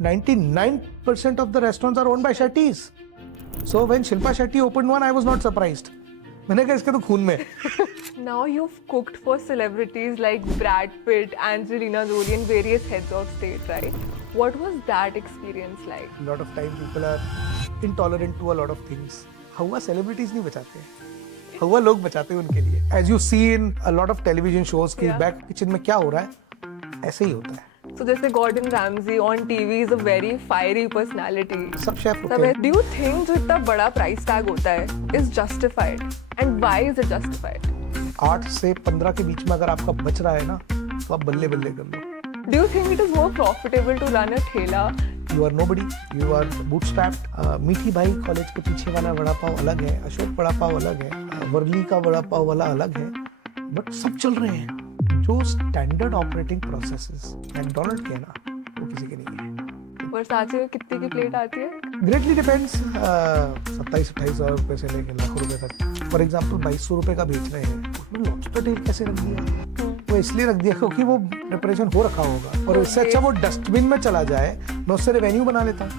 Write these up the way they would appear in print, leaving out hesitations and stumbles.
99% of the restaurants are owned by Shetties. So when Shilpa Shetty opened one, I was not surprised. मैंने कहा इसके तो खून में. Now you've cooked for celebrities like Brad Pitt, Angelina Jolie, and various heads of state, right? What was that experience like? A lot of time people are intolerant to a lot of things. हवा celebrities नहीं बचाते हैं. हवा लोग बचाते हैं उनके लिए. As you see in a lot of television shows कि back kitchen में क्या हो रहा है, ऐसे ही होता है. So जैसे Gordon Ramsay on TV is a very fiery personality. सब शेफ होते हैं. Do you think जो इतना बड़ा price tag होता है is justified? And why is it justified? 8 से 15 के बीच में अगर आपका बच रहा है ना, तो आप बल्ले बल्ले कर लो. Do you think it is more profitable to run a ठेला? You are nobody. You are bootstrapped. मीठी भाई कॉलेज के पीछे वाला वड़ा पाव अलग है, अशोक वड़ा पाव अलग है, वर्ली का वड़ा पाव वाला अलग है, बट सब चल रहे हैं. जो स्टैंडर्ड ऑपरेटिंग प्रोसेसेस मैकडोनल्ड के ना, वो किसी के नहीं है. वर्साचे में कितने की प्लेट आती है? Greatly depends. 27-28 रुपए से लेकर लाखों रुपए तक. फॉर एग्जाम्पल 2200 रुपए का बेच रहे हैं, उसमें लॉबस्टर टेल कैसे रख दिया? वो इसलिए रख दिया क्योंकि वो प्रिपरेशन हो रखा होगा, और इससे अच्छा वो डस्टबिन में चला जाए, मैं उससे रेवेन्यू बना लेता हूँ.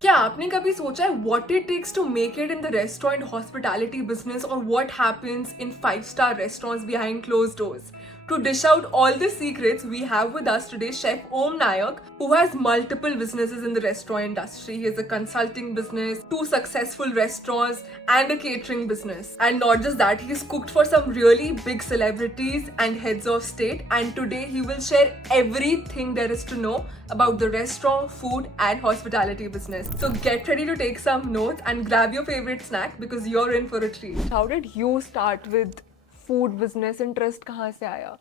क्या आपने कभी सोचा है what it takes to make it in the restaurant hospitality business, or what happens in 5-star restaurants behind closed doors? To dish out all the secrets, we have with us today Chef Om Nayak, who has multiple businesses in the restaurant industry. He has a consulting business, 2 successful restaurants, and a catering business. And not just that, he's cooked for some really big celebrities and heads of state. And today he will share everything there is to know about the restaurant, food, and hospitality business. So get ready to take some notes and grab your favorite snack because you're in for a treat. How did you start with food business? Interest कहाँ से आया?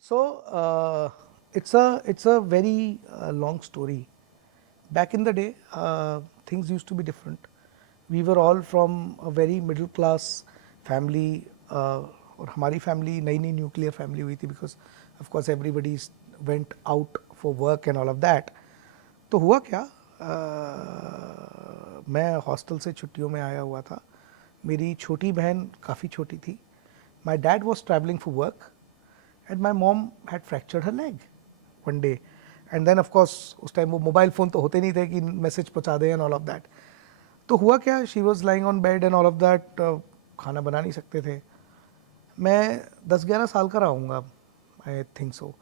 So it's a very long story. Back in the day, things used to be different. We were all from a very middle class family. और हमारी family नई nuclear family हुई थी, because of course everybody went out for work and all of that. तो हुआ क्या, मैं hostel से छुट्टियों में आया हुआ था. मेरी छोटी बहन काफ़ी छोटी थी. My dad was traveling for work and my mom had fractured her leg one day. And then of course उस टाइम वो मोबाइल फ़ोन तो होते नहीं थे कि मैसेज पहुँचा दें and all of that. तो हुआ क्या, she was lying on bed and all of that. खाना बना नहीं सकते थे. मैं 10-11 साल का रहूँगा, I think so.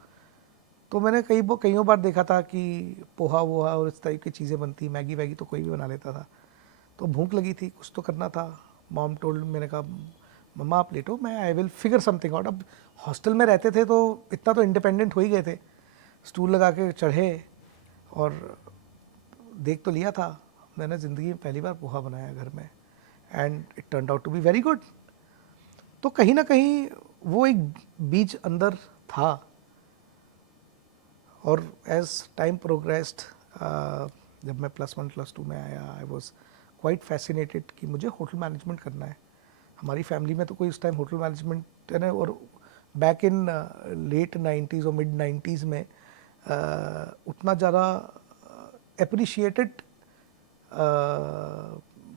तो मैंने कईयों बार देखा था कि पोहा वोहा और इस टाइप की चीज़ें बनती, मैगी वैगी तो कोई भी बना लेता था. तो भूख लगी थी, कुछ तो करना था. मॉम टोल्ड, मैंने कहा मम्मा आप लेटो, मैं I will figure something out. अब हॉस्टल में रहते थे तो इतना तो इंडिपेंडेंट हो ही गए थे. स्टूल लगा के चढ़े और देख तो लिया था. मैंने ज़िंदगी में पहली बार पोहा बनाया घर में, and it turned out to be very good. तो कहीं ना कहीं वो एक बीज अंदर था. और एज टाइम प्रोग्रेस्ड, जब मैं +1 +2 में आया, आई वॉज क्वाइट फैसिनेटेड कि मुझे होटल मैनेजमेंट करना है. हमारी फैमिली में तो कोई उस टाइम होटल मैनेजमेंट है ना. और बैक इन लेट 90s और मिड 90s में उतना ज़्यादा अप्रिशिएटेड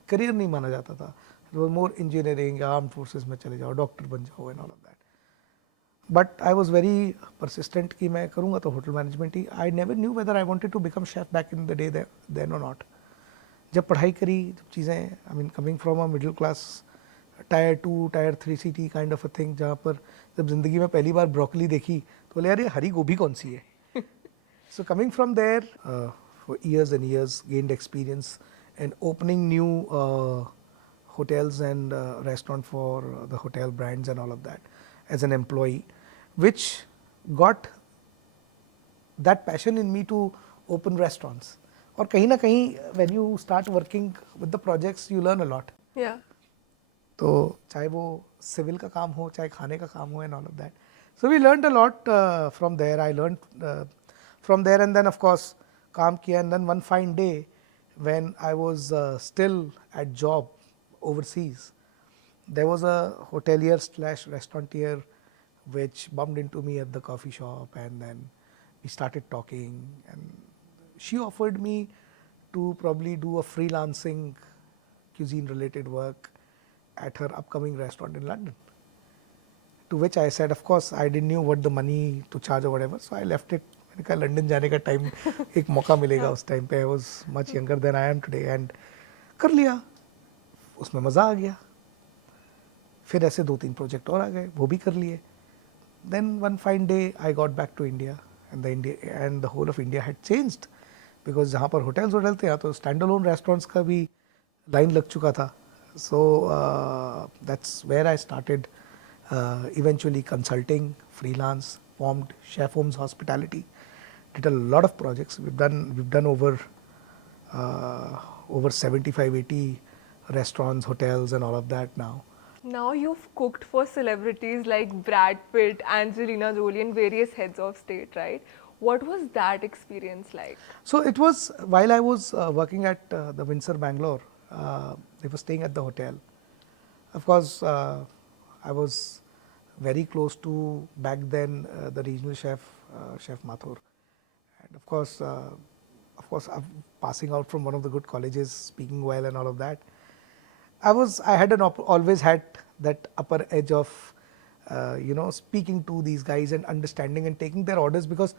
करियर नहीं माना जाता था. मोर इंजीनियरिंग, आर्म फोर्सेस में चले जाओ, डॉक्टर बन जाओ and all of that. But I was very persistent कि मैं करूँगा तो होटल मैनेजमेंट ही. I never knew whether I wanted to become chef back in the day then और नॉट. जब पढ़ाई करी, जब चीज़ें, I mean coming from a middle class tier 2 tier 3 city kind of a thing, जहाँ पर जब ज़िंदगी में पहली बार ब्रोकली देखी तो बोले यार ये हरी गोभी कौन सी है. So coming from there, for years and years gained experience and opening new hotels and restaurant for the hotel brands and all of that as an employee, which got that passion in me to open restaurants. और कहीं ना कहीं when you start working with the projects you learn a lot. Yeah. तो चाहे वो civil का काम हो, चाहे खाने का काम हो and all of that. So we learned a lot from there. I learned from there, and then of course काम किया. And then one fine day when I was still at job overseas, there was a hotelier slash restaurateur which bumped into me at the coffee shop, and then we started talking, and she offered me to probably do a freelancing cuisine related work at her upcoming restaurant in London. To which I said, of course, I didn't know what the money to charge or whatever, so I left it. मैंने कहा London जाने का time एक मौका मिलेगा उस time पे। I was much younger than I am today and कर लिया, उसमें मज़ा आ गया। फिर ऐसे 2-3 प्रोजेक्ट और आ गए, वो भी कर लिए। Then one fine day I got back to India and the whole of India had changed, because जहाँ पर होटल्स थे यहाँ तो स्टैंड अलोन रेस्टोरेंट्स का भी लाइन लग चुका था। So that's where I started eventually consulting, freelance, formed Chef Homes Hospitality, did a lot of projects. We've done over 75-80 restaurants, hotels and all of that now. Now you've cooked for celebrities like Brad Pitt, Angelina Jolie and various heads of state, right? What was that experience like? So it was while I was working at the Windsor Bangalore. They were staying at the hotel. Of course, I was very close to back then the regional chef, Chef Mathur, and of course, I'm passing out from one of the good colleges, speaking well and all of that. I had always had that upper edge of speaking to these guys and understanding and taking their orders, because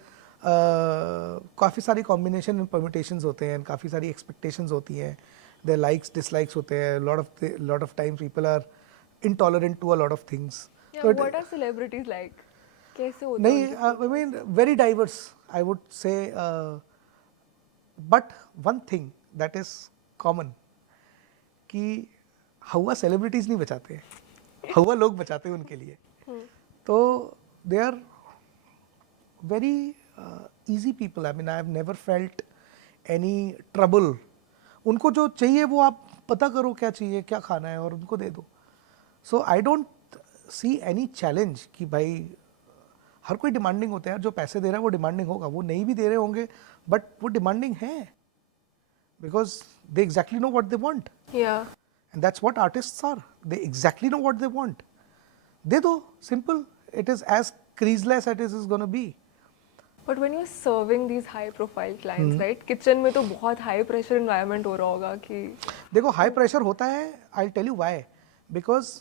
काफ़ी सारी combination and permutations होते हैं, काफ़ी सारी expectations होती हैं, their likes dislikes होते हैं, lot of times people are intolerant to a lot of things. Yeah, So what are celebrities like? कैसे होते नहीं, हैं I mean very diverse, I would say, but one thing that is common कि हवा celebrities नहीं बचाते हैं, हवा लोग बचाते हैं उनके लिए। तो they are very easy people. I mean I have never felt any trouble. उनको जो चाहिए वो आप पता करो क्या चाहिए, क्या खाना है और उनको दे दो। So I don't see any challenge कि भाई हर कोई डिमांडिंग होता है यार, जो पैसे दे रहा है वो डिमांडिंग होगा, वो नहीं भी दे रहे होंगे बट वो डिमांडिंग है, because they exactly know what they want. Yeah. And that's what artists are. They exactly know what they want. दे दो, simple. It is as creaseless as it is going to be. But when you're serving these high profile clients, right? Kitchen में तो बहुत high pressure environment हो रहा होगा कि देखो high pressure होता है, I'll tell you why. Because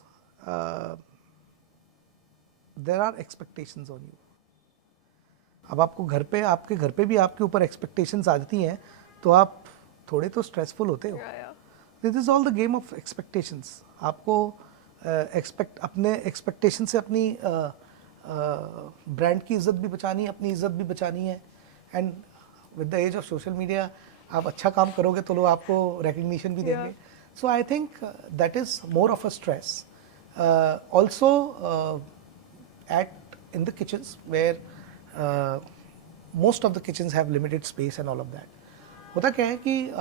there are expectations on you. अब आपको घर पे, आपके घर पे भी आपके ऊपर expectations आ जाती हैं, तो आप थोड़े तो स्ट्रेसफुल होते हो। yeah. This is all the game of expectations. आपको अपने एक्सपेक्टेशन से अपनी ब्रांड की इज्जत भी बचानी है, अपनी इज्जत भी बचानी है। And with the age of social media आप अच्छा काम करोगे तो लोग आपको रिकग्निशन भी देंगे। So I think that is more of a stress. Also at in the kitchens where most of the kitchens have limited space and all of that. होता क्या है कि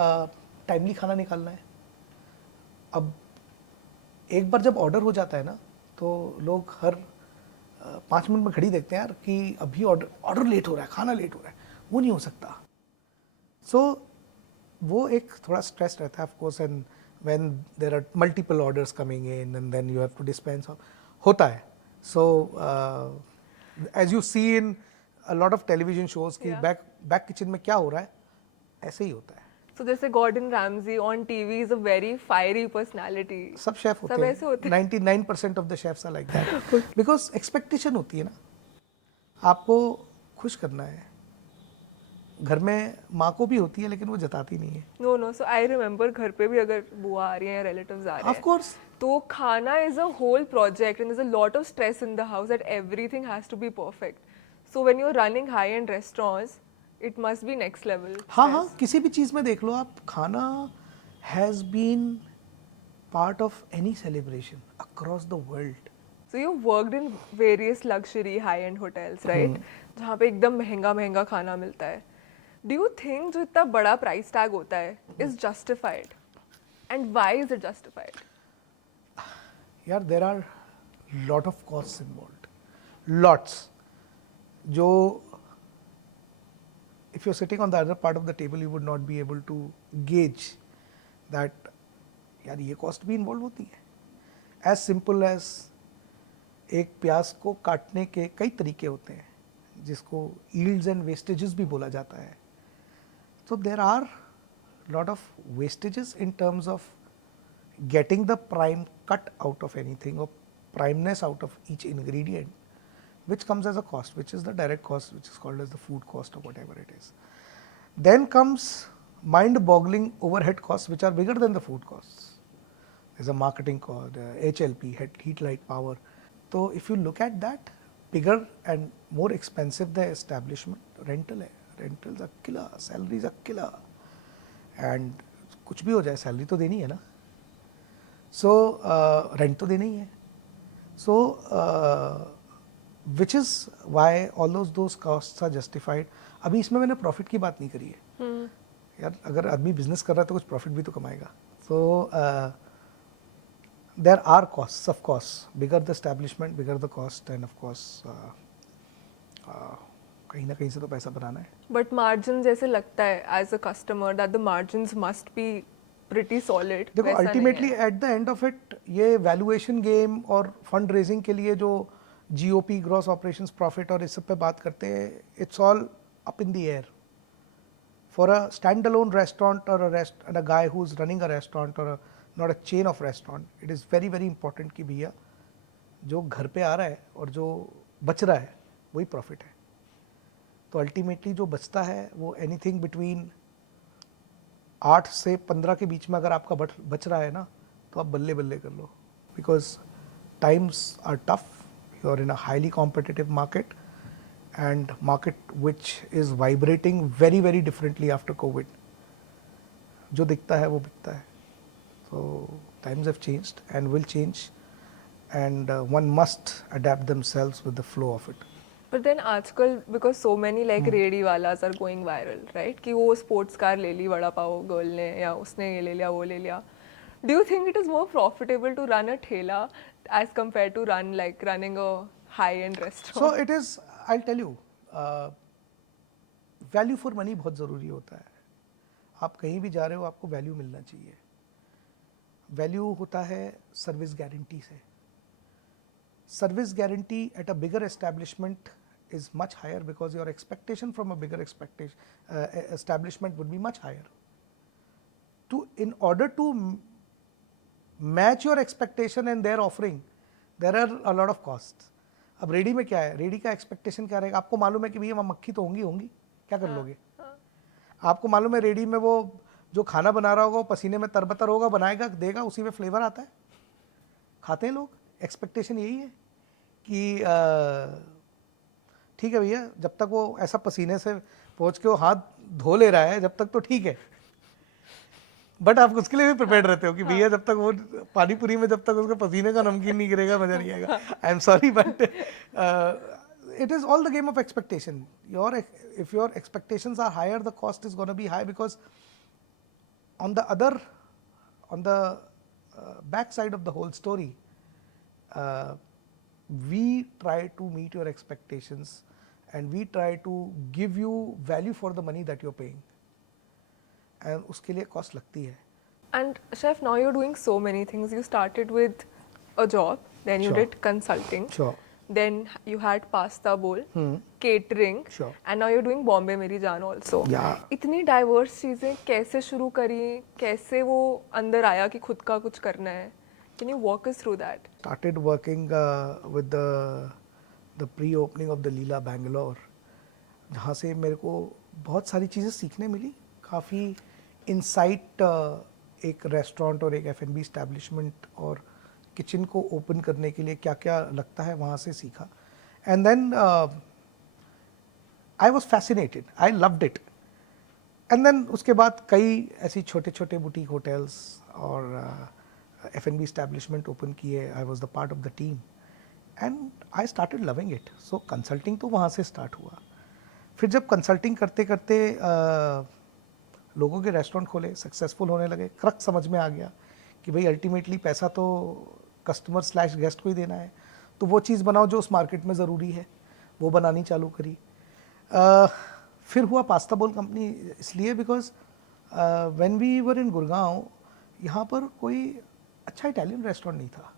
टाइमली खाना निकालना है। अब एक बार जब ऑर्डर हो जाता है ना, तो लोग हर 5 मिनट में घड़ी देखते हैं यार कि अभी ऑर्डर लेट हो रहा है, खाना लेट हो रहा है, वो नहीं हो सकता। सो वो एक थोड़ा स्ट्रेस रहता है of course, and when there are multiple orders coming in and then you have to dispense होता है। So as you see in a lot of television shows कि बैक किचन में क्या हो रहा है, ऐसे ही होता है। So जैसे Gordon Ramsay on TV is a very fiery personality. सब शेफ होते सब ऐसे होते हैं। 99% of the chefs are like that, because expectation होती है ना, आपको खुश करना है। घर में माँ को भी होती है लेकिन वो जताती नहीं है। No, so I remember घर पे भी अगर बुआ आ रही हैं या relatives आ रहे ऑफ हैं, कोर्स तो खाना is a whole project and there's a lot of stress in the house that everything has to be perfect. So when you're running high-end restaurants, it must be next level. हाँ stress. हाँ, किसी भी चीज़ में देख लो आप, खाना has been part of any celebration across the world. So you worked in various luxury high-end hotels, right? जहाँ पे एकदम महंगा खाना मिलता है. Do you think जो इतना बड़ा price tag होता है is justified? And why is it justified? यार there are lot of costs involved, lots, जो if you're sitting on the other part of the table you would not be able to gauge that यार ये cost भी involve होती है। As simple as एक प्याज को काटने के कई तरीके होते हैं जिसको यील्ड्स एंड वेस्टेजेस भी बोला जाता है। तो there are lot of wastages in terms of getting the prime cut out of anything or primeness out of each ingredient, which comes as a cost, which is the direct cost, which is called as the food cost or whatever it is. Then comes mind-boggling overhead costs, which are bigger than the food costs. There's a marketing cost, HLP, heat, light, power. So if you look at that, bigger and more expensive the establishment, rental है, rentals are killer, salaries are killer, and कुछ भी हो जाए salary तो देनी है ना, so rent तो देना ही है, so which is why all those costs are justified. अभी इसमें मैंने profit की बात नहीं करी है, यार अगर आदमी business कर रहा है तो कुछ profit भी तो कमाएगा. So there are costs, of course, bigger the establishment, bigger the cost, and of course कहीं ना कहीं से तो पैसा बनाना है. But margins जैसे लगता है as a customer that the margins must be pretty solid. देखो वैसा नहीं अल्टीमेटली है. At the end of it ये वैल्यूएशन गेम और फंड रेजिंग के लिए जो जीओपी ग्रॉस ऑपरेशंस प्रॉफिट और इस सब पे बात करते हैं, it's all up in the air. For a stand alone restaurant और a guy who is running a restaurant और not a chain of restaurant, it is very very important कि भैया जो घर पे आ रहा है और जो बच रहा है वही प्रॉफिट है. तो अल्टीमेटली जो बचता है वो एनीथिंग बिटवीन 8 से 15 के बीच में अगर आपका बच रहा है ना, तो आप बल्ले बल्ले कर लो, because times are tough, you are in a highly competitive market and market which is vibrating very very differently after COVID. जो दिखता है वो बिकता है. So times have changed and will change, and one must adapt themselves with the flow of it. But then आजकल because so many like रेडी वालास are going viral, right? कि वो स्पोर्ट्स कार ले ली वड़ा पाव गर्ल ने, या उसने ये ले लिया वो ले लिया. Do you think it is more profitable to run a ठेला as compared to running a high-end restaurant? So it is, I'll tell you, value for money बहुत ज़रूरी होता है. आप कहीं भी जा रहे हो आपको वैल्यू मिलना चाहिए. वैल्यू होता है सर्विस गारंटी से. Service guarantee at a bigger establishment is much higher because your expectation from a bigger establishment would be much higher. In order to match your expectation and their offering, there are a lot of costs. अब ready में क्या है, ready का expectation क्या रहेगा, आपको मालूम है कि भैया वहाँ मक्खी तो होंगी, क्या कर लोगे. आपको मालूम है रेडी में वो जो खाना बना रहा होगा वो पसीने में तरबतर होगा, बनाएगा देगा, उसी में फ्लेवर आता है, खाते हैं लोग. एक्सपेक्टेशन यही है कि ठीक है भैया, जब तक वो ऐसा पसीने से पहुँच के वो हाथ धो ले रहा है जब तक तो ठीक है, बट आप उसके लिए भी प्रिपेयर्ड रहते हो कि भैया जब तक वो पानी पूरी में जब तक उसके पसीने का नमकीन नहीं गिरेगा मजा नहीं आएगा. I am sorry but it is all the game of expectation. If your expectations are higher, the cost is going to be high, because on the back side of the whole story, we try to meet your expectations and we try to give you value for the money that you're paying, and उसके लिए cost लगती है. And chef, now you're doing so many things. You started with a job, then you Sure. did consulting, Sure. then you had pasta bowl, catering, Sure. and now you're doing Bombay Meri Jaan also. Yeah. इतनी diverse चीजें कैसे शुरू करी, कैसे वो अंदर आया कि खुद का कुछ करना है? Can you walk us through that? Started working with the pre-opening of the Leela Bangalore, जहाँ से मेरे को बहुत सारी चीज़ें सीखने मिली. काफ़ी इंसाइट एक रेस्टोरेंट और एक F&B एस्टैब्लिशमेंट और किचन को ओपन करने के लिए क्या क्या लगता है वहाँ से सीखा. And then I was fascinated, I loved it. And then उसके बाद कई ऐसी छोटे छोटे बुटीक होटल्स और F&B एस्टैब्लिशमेंट ओपन किए. I was the part of the team and I started loving it. So consulting तो वहाँ से स्टार्ट हुआ. फिर जब कंसल्टिंग करते करते लोगों के रेस्टोरेंट खोले, सक्सेसफुल होने लगे, क्रक समझ में आ गया कि भाई अल्टीमेटली पैसा तो कस्टमर / गेस्ट को ही देना है, तो वो चीज़ बनाओ जो उस मार्केट में ज़रूरी है, वो बनानी चालू करी. फिर हुआ पास्ता बोल कंपनी, इसलिए बिकॉज व्हेन वी वर इन गुड़गांव, यहाँ पर कोई अच्छा इटालियन रेस्टोरेंट नहीं था,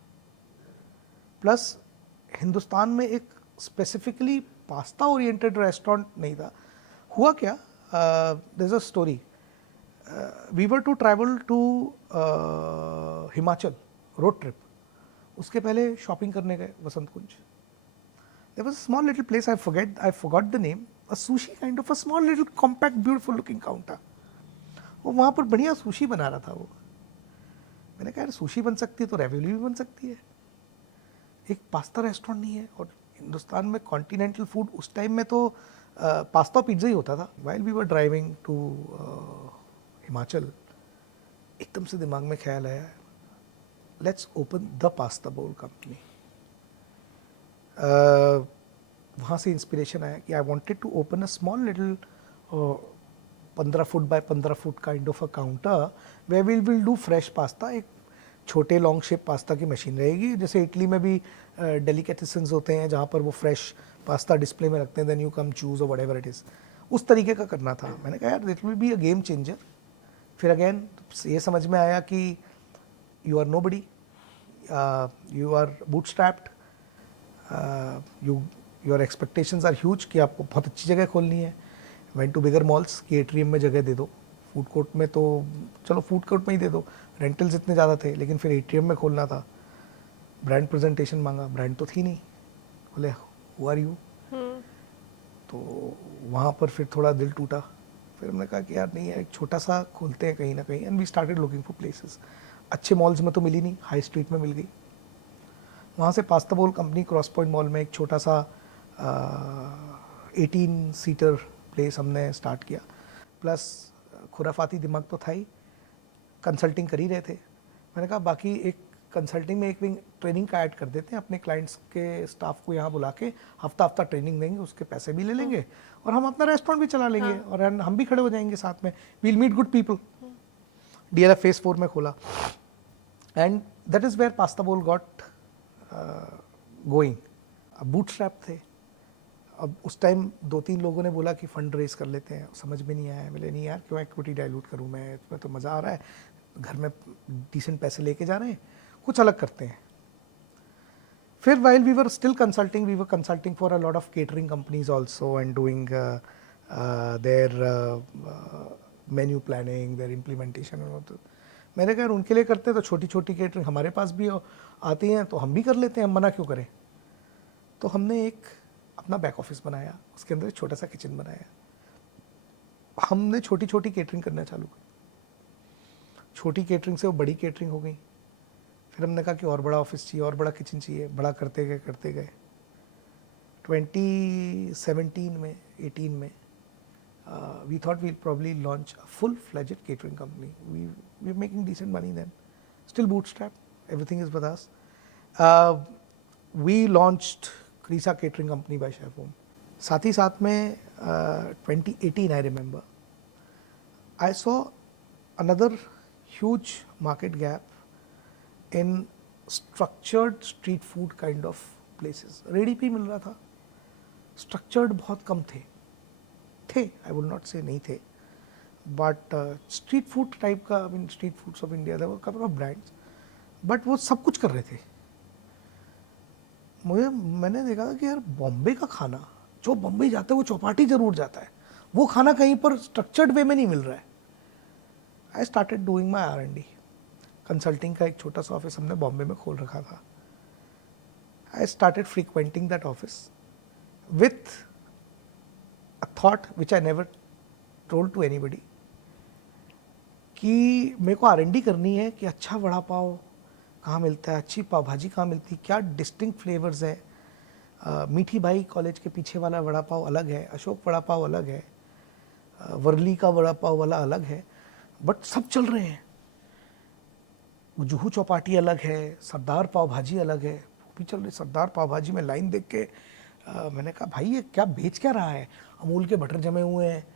प्लस हिंदुस्तान में एक स्पेसिफिकली पास्ता ओरिएंटेड रेस्टोरेंट नहीं था. हुआ क्या, there is a story. We were to travel to Himachal road trip. उसके पहले शॉपिंग करने गए वसंत कुंज. There was a small little place, I forgot the name, a sushi kind of a small little compact beautiful looking counter. वो वहाँ पर बढ़िया sushi बना रहा था वो. मैंने कहा यार सुशी बन सकती है तो रेवियोली भी बन सकती है. एक पास्ता रेस्टोरेंट नहीं है, और हिंदुस्तान में कॉन्टिनेंटल फूड उस टाइम में तो पास्ता पिज्ज़ा ही होता था. While we were driving to Himachal, एकदम से दिमाग में ख्याल आया, let's open the Pasta Bowl Company. वहाँ से इंस्पिरेशन आया कि I wanted to open a small little 15 foot by 15 foot kind of a counter we will do fresh pasta. एक छोटे लॉन्ग शेप पास्ता की मशीन रहेगी, जैसे इटली में भी डेलिकेटेसन्स होते हैं जहाँ पर वो फ्रेश पास्ता डिस्प्ले में रखते हैं, देन यू कम चूज और वट एवर इट इज़. उस तरीके का करना था. मैंने कहा यार it will be a game changer. फिर अगेन ये समझ में आया कि you are nobody, you are bootstrapped, your expectations are huge कि आपको बहुत अच्छी जगह खोलनी है. वेंट टू बिगर मॉल्स कि एट्रियम में जगह दे दो, फूड कोर्ट में तो चलो फूड कोर्ट में ही दे दो, रेंटल्स इतने ज़्यादा थे, लेकिन फिर एट्रियम में खोलना था. ब्रांड प्रेजेंटेशन मांगा, ब्रांड तो थी नहीं. बोले हु आर यू. तो वहाँ पर फिर थोड़ा दिल टूटा. फिर हमने कहा कि यार नहीं है, एक छोटा सा खोलते हैं कहीं ना कहीं. And we started looking for places. अच्छे मॉल्स में तो मिली नहीं, हाई स्ट्रीट में मिल गई. वहाँ से pasta Bowl company cross point mall में एक छोटा सा 18 सीटर प्लेस हमने स्टार्ट किया. प्लस खुराफाती दिमाग तो था ही, कंसल्टिंग कर ही रहे थे. मैंने कहा बाकी एक कंसल्टिंग में एक विंग ट्रेनिंग का ऐड कर देते हैं, अपने क्लाइंट्स के स्टाफ को यहाँ बुला के हफ्ता हफ्ता ट्रेनिंग देंगे, उसके पैसे भी ले लेंगे और हम अपना रेस्टोरेंट भी चला लेंगे. और हम भी खड़े हो जाएंगे साथ में. We'll meet good people. DLF phase 4 में खोला. And that is where Pasta Bowl got going. अब बूट स्ट्रैप थे. अब उस टाइम 2-3 लोगों ने बोला कि फंड रेज कर लेते हैं, समझ में नहीं आया. बोले नहीं यार क्यों इक्विटी डाइल्यूट करूँ मैं, इसमें तो मज़ा आ रहा है, घर में डिसेंट पैसे लेके जा रहे हैं, कुछ अलग करते हैं. फिर while we were still consulting, we were consulting for a lot of catering companies also and doing their menu planning, their implementation and all. मैंने कहा उनके लिए करते हैं तो छोटी छोटी केटरिंग हमारे पास भी आती हैं तो हम भी कर लेते हैं, हम मना क्यों करें. तो हमने एक अपना बैक ऑफिस बनाया, उसके अंदर एक छोटा सा किचन बनाया. हमने छोटी छोटी केटरिंग करना चालू की. छोटी केटरिंग से वो बड़ी केटरिंग हो गई. फिर हमने कहा कि और बड़ा ऑफिस चाहिए, और बड़ा किचन चाहिए. बड़ा करते गए 2017 में 18 में we thought we'll probably launch a full-fledged catering company. We're making decent money then. Still bootstrap. Everything is with us. We launched Krisa Catering Company by Chef Om. साथ ही साथ में 2018 I remember, I saw another huge market gap in structured street food kind of places. Ready पे मिल रहा था, structured बहुत कम थे. I will not say नहीं थे, but street food type का, I mean street foods of India, there were a couple of brands, but वो सब कुछ कर रहे थे. मैंने देखा कि यार बॉम्बे का खाना, जो बॉम्बे जाता है वो चौपाटी जरूर जाता है, वो खाना कहीं पर स्ट्रक्चर्ड वे में नहीं मिल रहा है. I started doing my R&D. Consulting का एक छोटा सा ऑफिस हमने बॉम्बे में खोल रखा था. I started frequenting that office with a thought which I never told to anybody, कि मेरे को R&D करनी है कि अच्छा वड़ा पाव कहाँ मिलता है, अच्छी पाव भाजी कहाँ मिलती है, क्या डिस्टिंक्ट फ्लेवर्स है. मीठी बाई कॉलेज के पीछे वाला वड़ा पाव अलग है, अशोक वड़ा पाव अलग है, वर्ली का वड़ा पाव वाला अलग है, बट सब चल रहे हैं. जुहू चौपाटी अलग है, सरदार पाव भाजी अलग है, वो भी चल रही. सरदार पाव भाजी में लाइन देख के मैंने कहा भाई ये क्या बेच क्या रहा है, अमूल के बटर जमे हुए हैं.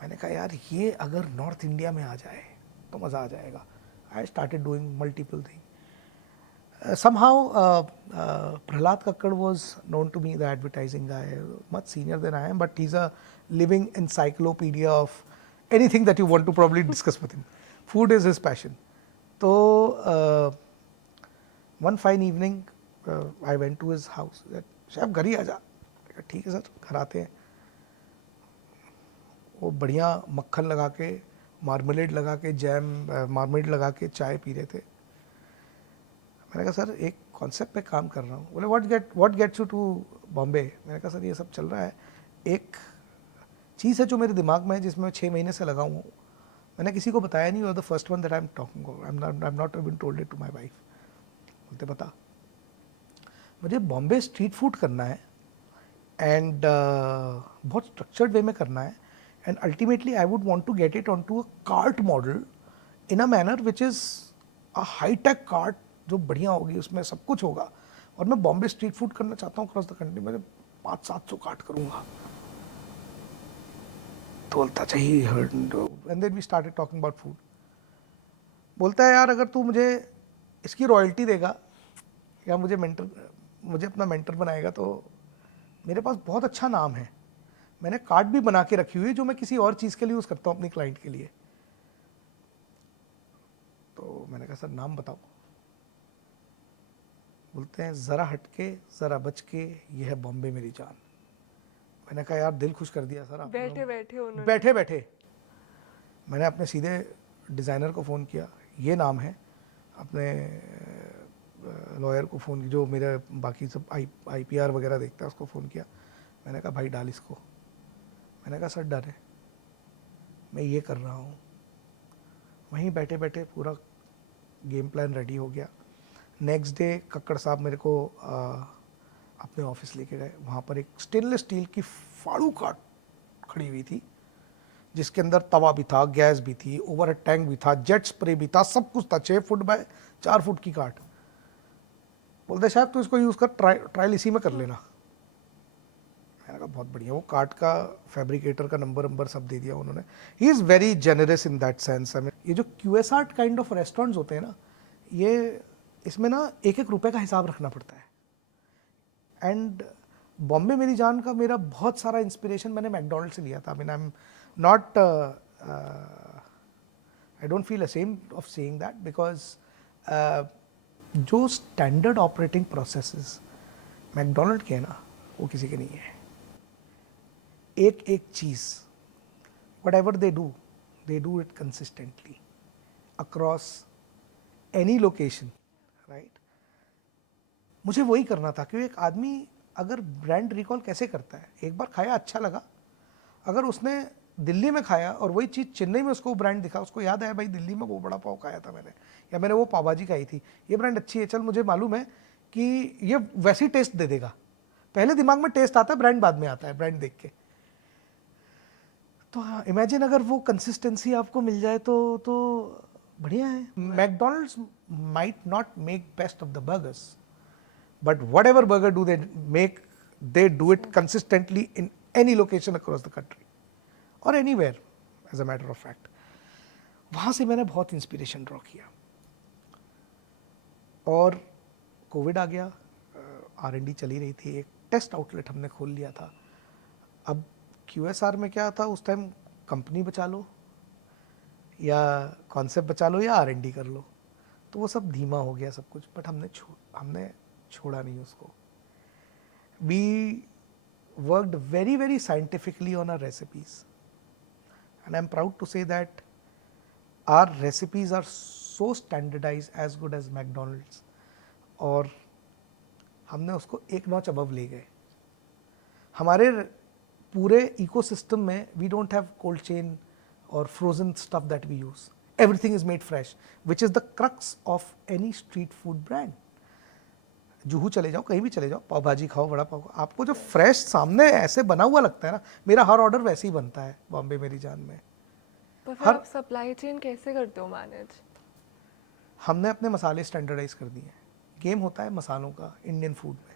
मैंने कहा यार ये अगर नॉर्थ इंडिया में आ जाए तो मज़ा आ जाएगा. I started doing multiple thing. somehow Prahlad Kakkad was known to me, the advertising guy, much senior than I am, but he's a living encyclopedia of anything that you want to probably discuss with him. Food is his passion. So one fine evening I went to his house. He said, "Chef, घर ही आ जा." ठीक है sir, घर आते हैं. वो बढ़िया मक्खन लगा के, मार्मलेड लगा के, जैम मार्मलेड लगा के चाय पी रहे थे. मैंने कहा सर एक कॉन्सेप्ट पे काम कर रहा हूँ. बोले what gets you to Bombay. मैंने कहा सर ये सब चल रहा है, एक चीज़ है जो मेरे दिमाग में है जिसमें मैं 6 महीने से लगा हूँ, मैंने किसी को बताया नहीं, और the first one that I am talking, I am not even told it to my wife. बोलते बता, मुझे बॉम्बे स्ट्रीट फूड करना है एंड बहुत स्ट्रक्चर्ड वे में करना है, and ultimately I would want to get it on to a cart model in a manner which is a high tech cart जो बढ़िया होगी, उसमें सब कुछ होगा, और मैं बॉम्बे स्ट्रीट फूड करना चाहता हूँ अक्रॉस द कंट्री। मैं 500-700 कार्ट करूँगा। तो बोलता चाहिए and then we started talking about food. बोलता है यार अगर तू मुझे इसकी रॉयल्टी देगा या मुझे अपना मेंटर बनाएगा तो मेरे पास बहुत अच्छा नाम है, मैंने कार्ड भी बना के रखी हुई है जो मैं किसी और चीज़ के लिए यूज़ करता हूँ अपनी क्लाइंट के लिए। तो मैंने कहा सर नाम बताओ। बोलते हैं ज़रा हटके ज़रा बच के, ये है बॉम्बे मेरी जान। मैंने कहा यार दिल खुश कर दिया सर आपने। बैठे बैठे उन्होंने बैठे बैठे मैंने अपने सीधे डिज़ाइनर को फ़ोन किया, ये नाम है, अपने लॉयर को फ़ोन, जो मेरा बाकी सब IPR वगैरह देखता है उसको फ़ोन किया। मैंने कहा भाई डाल इसको। मैंने कहा सर डर है, मैं ये कर रहा हूँ। वहीं बैठे बैठे पूरा गेम प्लान रेडी हो गया। नेक्स्ट डे कक्कड़ साहब मेरे को अपने ऑफिस लेके गए। वहाँ पर एक स्टेनलेस स्टील की फाड़ू काट खड़ी हुई थी जिसके अंदर तवा भी था, गैस भी थी, ओवरहेड टैंक भी था, जेट स्प्रे भी था, सब कुछ था। 6 फुट बाय 4 फुट की काट। बोलते शायद तो इसको यूज़ कर, ट्रायल इसी में कर लेना। मैंने कहा बहुत बढ़िया। वो काट का फैब्रिकेटर का नंबर सब दे दिया उन्होंने। He is very generous in that sense. I mean ये जो QSR काइंड ऑफ रेस्टोरेंट्स होते हैं ना, ये इसमें ना एक एक रुपए का हिसाब रखना पड़ता है। एंड बॉम्बे मेरी जान का मेरा बहुत सारा इंस्पिरेशन मैंने मैकडोनल्ड से लिया था। आई mean I am not, I don't feel ashamed of saying that, because जो स्टैंडर्ड ऑपरेटिंग प्रोसेसेस मैकडोनल्ड के हैं ना, वो किसी के नहीं है। एक एक चीज़, whatever they do it consistently across any location, right? मुझे वही करना था, क्योंकि एक आदमी अगर ब्रांड रिकॉल कैसे करता है, एक बार खाया अच्छा लगा, अगर उसने दिल्ली में खाया और वही चीज़ चेन्नई में उसको ब्रांड दिखा, उसको याद आया भाई दिल्ली में वो बड़ा पाव खाया था मैंने, या मैंने वो पाव भाजी खाई थी, ये ब्रांड अच्छी है, चल मुझे मालूम है कि ये वैसी टेस्ट दे देगा। पहले दिमाग में टेस्ट आता है, ब्रांड बाद में आता है, ब्रांड देख के। तो हाँ, इमेजिन अगर वो कंसिस्टेंसी आपको मिल जाए तो बढ़िया है। McDonald's might not make best of the burgers, but whatever burger do they make, they do it consistently in any location across the country और anywhere as a matter of fact. वहाँ से मैंने बहुत inspiration draw किया। और Covid आ गया, R&D चली रही थी, एक टेस्ट आउटलेट हमने खोल लिया था। अब QSR में क्या था उस टाइम, कंपनी बचा लो या कॉन्सेप्ट बचा लो या R&D कर लो, तो वो सब धीमा हो गया सब कुछ। बट हमने छोड़ा नहीं उसको। We worked very very scientifically on our recipes and I am proud to say that our recipes are so standardize as good as McDonald's, और हमने उसको एक नॉच अबव ले गए। हमारे पूरे इकोसिस्टम में we don't have cold chain और frozen stuff that we use, everything is made fresh, which is the crux of any street food brand. Juhu चले जाओ, कहीं भी चले जाओ, पाव भाजी खाओ, बड़ा पाव, आपको जो फ्रेश सामने ऐसे बना हुआ लगता है ना, मेरा हर ऑर्डर वैसे ही बनता है बॉम्बे मेरी जान में। तो फिर आप सप्लाई चेन कैसे करते हो मैनेज? हमने अपने मसाले स्टैंडर्डाइज कर दिए हैं। गेम होता है मसालों का इंडियन फूड में।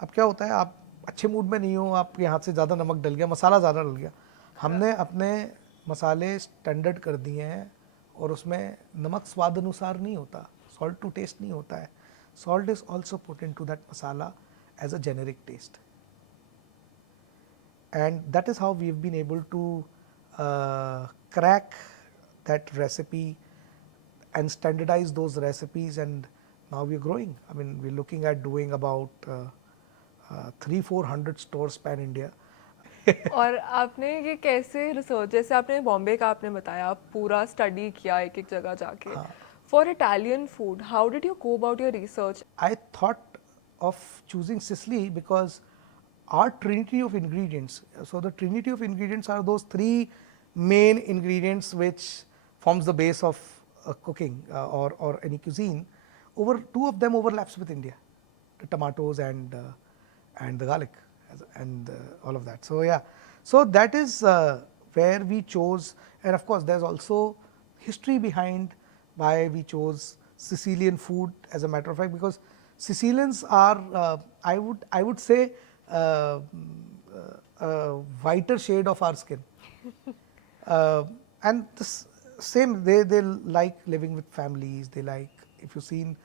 अब क्या होता है, आप अच्छे मूड में नहीं हो, आपके हाथ से ज़्यादा नमक डल गया, मसाला ज़्यादा डल गया, हमने अपने मसाले स्टैंडर्ड कर दिए हैं, और उसमें नमक स्वाद अनुसार नहीं होता, सॉल्ट टू टेस्ट नहीं होता है, salt is also put into that masala as a generic taste, and that is how we've been able to crack that recipe and standardize those recipes, and now we're growing. I mean, we're looking at doing about 300-400 stores pan India. और आपने ये कैसे research, जैसे आपने बॉम्बे का आपने बताया, आप पूरा स्टडी किया एक एक जगह जाके, for Italian food how did you go about your research? I thought of choosing Sicily because our trinity of ingredients, so the trinity of ingredients are those three main ingredients which forms the base of cooking or any cuisine. Over two of them overlaps with India, the tomatoes and the garlic and all of that. So yeah, so that is where we chose, and of course there's also history behind why we chose Sicilian food, as a matter of fact, because Sicilians are I would say a whiter shade of our skin. And this same, they like living with families. They like, if you've seen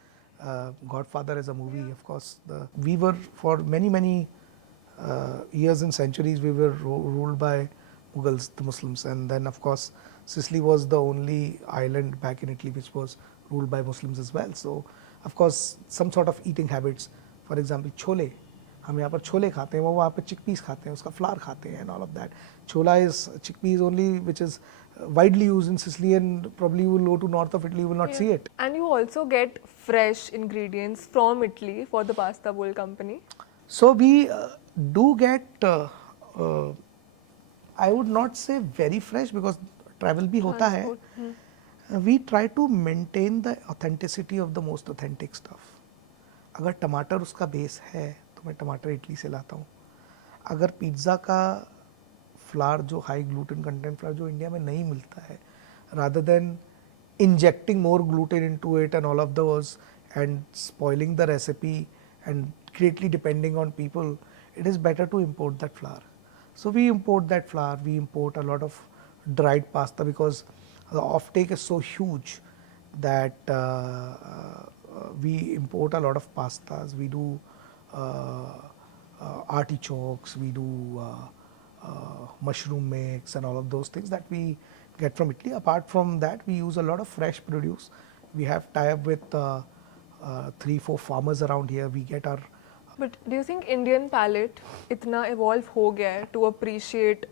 Godfather as a movie, of course, we were for many years and centuries we were ruled by Mughals, the Muslims, and then of course Sicily was the only island back in Italy which was ruled by Muslims as well. So of course some sort of eating habits, for example chole, हम यहाँ पर छोले खाते हैं, वो वहाँ पे chickpeas खाते हैं, उसका flour खाते हैं and all of that. Chola is chickpeas only, which is widely used in Sicily, and probably you will go to north of Italy, you will not see it. And you also get fresh ingredients from Italy for the pasta bowl company. So we do get, I would not say very fresh because travel भी होता है. We try to maintain the authenticity of the most authentic stuff. अगर टमाटर उसका base है तो मैं टमाटर इटली से लाता हूँ. अगर पिज़्ज़ा का फ्लावर जो हाई ग्लूटेन कंटेंट फ्लावर जो इंडिया में नहीं मिलता है, rather than injecting more gluten into it and all of those and spoiling the recipe and greatly depending on people, it is better to import that flour. So we import that flour, we import a lot of dried pasta because the offtake is so huge that we import a lot of pastas. We do artichokes, we do mushroom mix and all of those things that we get from Italy. Apart from that, we use a lot of fresh produce. We have tie-up with 3-4 farmers around here. We get our. But do you think Indian palate इतना evolve हो गया है to appreciate